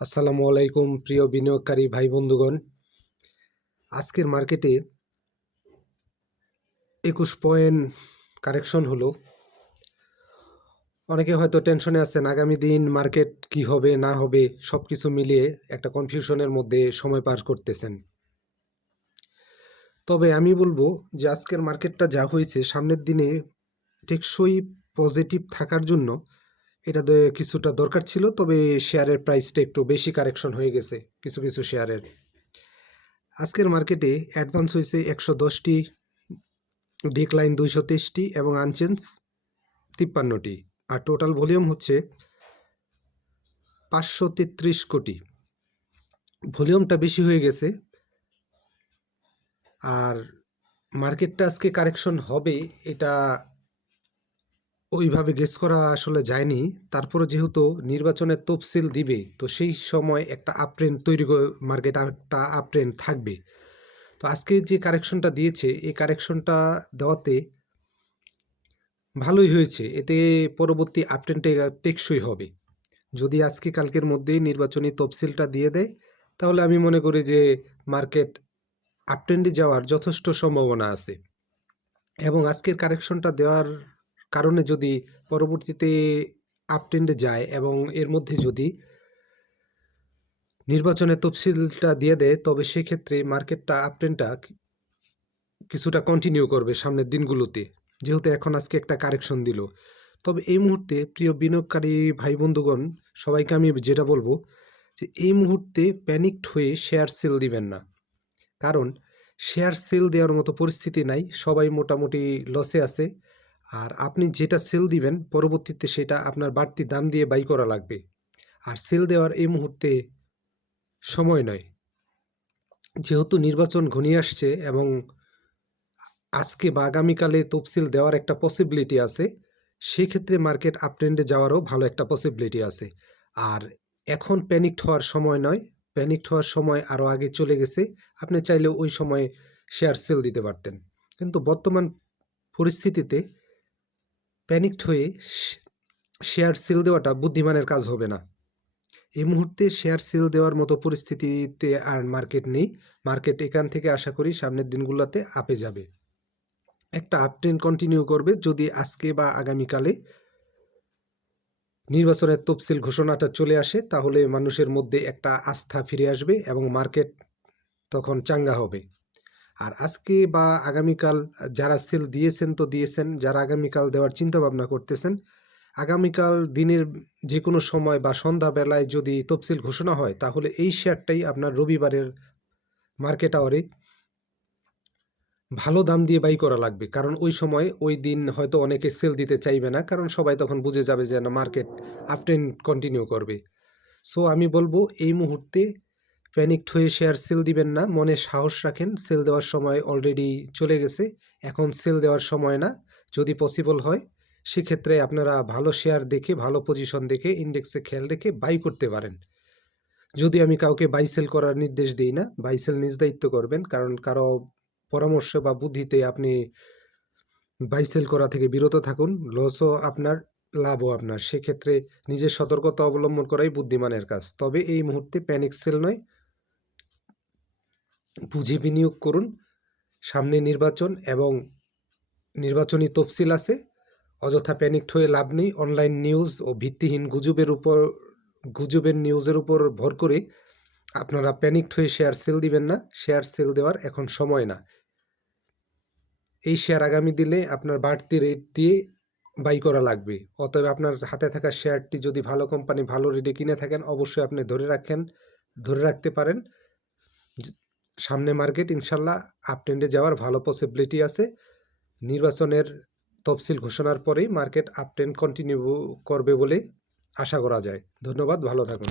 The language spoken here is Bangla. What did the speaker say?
আসসালামু আলাইকুম প্রিয় বিনিয়োগকারী ভাই বন্ধুগণ। আজকের মার্কেটে 21 পয়েন্ট কারেকশন হলো। অনেকে হয়তো টেনশনে আছেন, আগামী দিন মার্কেট কি হবে না হবে সব কিছু মিলিয়ে একটা কনফিউশনের মধ্যে সময় পার করতেছেন। তবে আমি বলবো যে আজকের মার্কেটটা যা হয়েছে, সামনের দিনে টেকসই পজিটিভ থাকার জন্য এটা কিছুটা দরকার ছিল। তবে শেয়ারের প্রাইসটা একটু বেশি কারেকশন হয়ে গেছে কিছু কিছু শেয়ারের। আজকের মার্কেটে অ্যাডভান্স হয়েছে 110টি, ডিক্লাইন 223টি এবং আনচেঞ্জ 53টি, আর টোটাল ভলিউম হচ্ছে 533 কোটি। ভলিউমটা বেশি হয়ে গেছে। আর মার্কেটটা আজকে কারেকশন হবে এটা ওইভাবে গেস করা আসলে যায়নি। তারপরে যেহেতু নির্বাচনের তফসিল দিবে, তো সেই সময় একটা আপট্রেন্ড মার্কেট একটা আপট্রেন্ড থাকবে। তো আজকে যে কারেকশনটা দিয়েছে, এই কারেকশনটা দেওয়াতে ভালোই হয়েছে। এতে পরবর্তী আপট্রেন্ডে টেকসই হবে। যদি আজকে কালকের মধ্যেই নির্বাচনী তফসিলটা দিয়ে দেয়, তাহলে আমি মনে করি যে মার্কেট আপট্রেন্ডে যাওয়ার যথেষ্ট সম্ভাবনা আছে। এবং আজকের কারেকশনটা দেওয়ার কারণে যদি পরবর্তীতে আপট্রেন্ডে যায় এবং এর মধ্যে যদি নির্বাচনের তফসিলটা দিয়ে দেয়, তবে সেক্ষেত্রে মার্কেটটা আপট্রেন্ডটা কিছুটা কন্টিনিউ করবে সামনের দিনগুলোতে, যেহেতু এখন আজকে একটা কারেকশন দিল। তবে এই মুহূর্তে প্রিয় বিনিয়োগকারী ভাই বন্ধুগণ, সবাইকে আমি যেটা বলবো যে এই মুহূর্তে প্যানিকড হয়ে শেয়ার সেল দিবেন না। কারণ শেয়ার সেল দেওয়ার মতো পরিস্থিতি নাই, সবাই মোটামুটি লসে আছে। আর আপনি যেটা সেল দিবেন পরবর্তীতে সেটা আপনার বাড়তি দাম দিয়ে বাই করা লাগবে। আর সেল দেওয়ার এই মুহূর্তে সময় নয়, যেহেতু নির্বাচন ঘনিয়ে আসছে এবং আজকে বা আগামীকালে তফসিল দেওয়ার একটা পসিবিলিটি আছে। সেক্ষেত্রে মার্কেট আপট্রেন্ডে যাওয়ারও ভালো একটা পসিবিলিটি আছে। আর এখন প্যানিকড হওয়ার সময় নয়, প্যানিকড হওয়ার সময় আরও আগে চলে গেছে। আপনি চাইলে ওই সময় শেয়ার সেল দিতে পারতেন, কিন্তু বর্তমান পরিস্থিতিতে প্যানিকড হয়ে শেয়ার সেল দেওয়াটা বুদ্ধিমানের কাজ হবে না। এই মুহূর্তে শেয়ার সেল দেওয়ার মতো পরিস্থিতিতে আর মার্কেট নেই। মার্কেট এখান থেকে আশা করি সামনের দিনগুলোতে আপে যাবে, একটা আপট্রেন্ড কন্টিনিউ করবে। যদি আজকে বা আগামীকালে নির্বাচনের তফসিল ঘোষণাটা চলে আসে, তাহলে মানুষের মধ্যে একটা আস্থা ফিরে আসবে এবং মার্কেট তখন চাঙ্গা হবে। আর আজকে বা আগামীকাল যারা সেল দিয়েছেন তো দিয়েছেন, যারা আগামীকাল দেওয়ার চিন্তা ভাবনা করতেছেন, আগামীকাল দিনের যে কোনো সময় বা সন্ধ্যাবেলায় যদি তফসিল ঘোষণা হয়, তাহলে এই শেয়ারটাই আপনার রবিবারের মার্কেট আওয়ারে ভালো দাম দিয়ে বাই করা লাগবে। কারণ ওই সময় ওই দিন হয়তো অনেকে সেল দিতে চাইবে না, কারণ সবাই তখন বুঝে যাবে যে না, মার্কেট আপট্রেন্ড কন্টিনিউ করবে। সো আমি বলবো এই মুহূর্তে প্যানিকড হয়ে শেয়ার সেল দিবেন না, মনে সাহস রাখেন। সেল দেওয়ার সময় অলরেডি চলে গেছে, এখন সেল দেওয়ার সময় না। যদি পসিবল হয় সেক্ষেত্রে আপনারা ভালো শেয়ার দেখে, ভালো পজিশন দেখে, ইন্ডেক্সে খেয়াল রেখে বাই করতে পারেন। যদি আমি কাউকে বাই সেল করার নির্দেশ দিই না, বাই সেল নিজ দায়িত্ব করবেন। কারণ কারো পরামর্শ বা বুদ্ধিতে আপনি বাই সেল করা থেকে বিরত থাকুন। লসও আপনার, লাভও আপনার। সেক্ষেত্রে নিজের সতর্কতা অবলম্বন করাই বুদ্ধিমানের কাজ। তবে এই মুহূর্তে প্যানিক সেল নয়, বুঝে বিনিয়োগ করুন। সামনে নির্বাচন এবং নির্বাচনী তফসিল আছে, অযথা প্যানিকড হয়ে লাভ নেই। অনলাইন নিউজ ও ভিত্তিহীন গুজবের নিউজের উপর ভর করে আপনারা প্যানিকড হয়ে শেয়ার সেল দিবেন না। শেয়ার সেল দেওয়ার এখন সময় না। এই শেয়ার আগামী দিনে আপনার বাড়তি রেট দিয়ে বাই করা লাগবে। অতএব আপনার হাতে থাকা শেয়ারটি যদি ভালো কোম্পানি ভালো রেটে কিনে থাকেন, অবশ্যই আপনি ধরে রাখতে পারেন। সামনে মার্কেট ইনশাল্লাহ আপট্রেন্ডে যাওয়ার ভালো পসিবিলিটি আছে। নির্বাচনের তফসিল ঘোষণার পরেই মার্কেট আপট্রেন্ড কন্টিনিউ করবে বলে আশা করা যায়। ধন্যবাদ, ভালো থাকুন।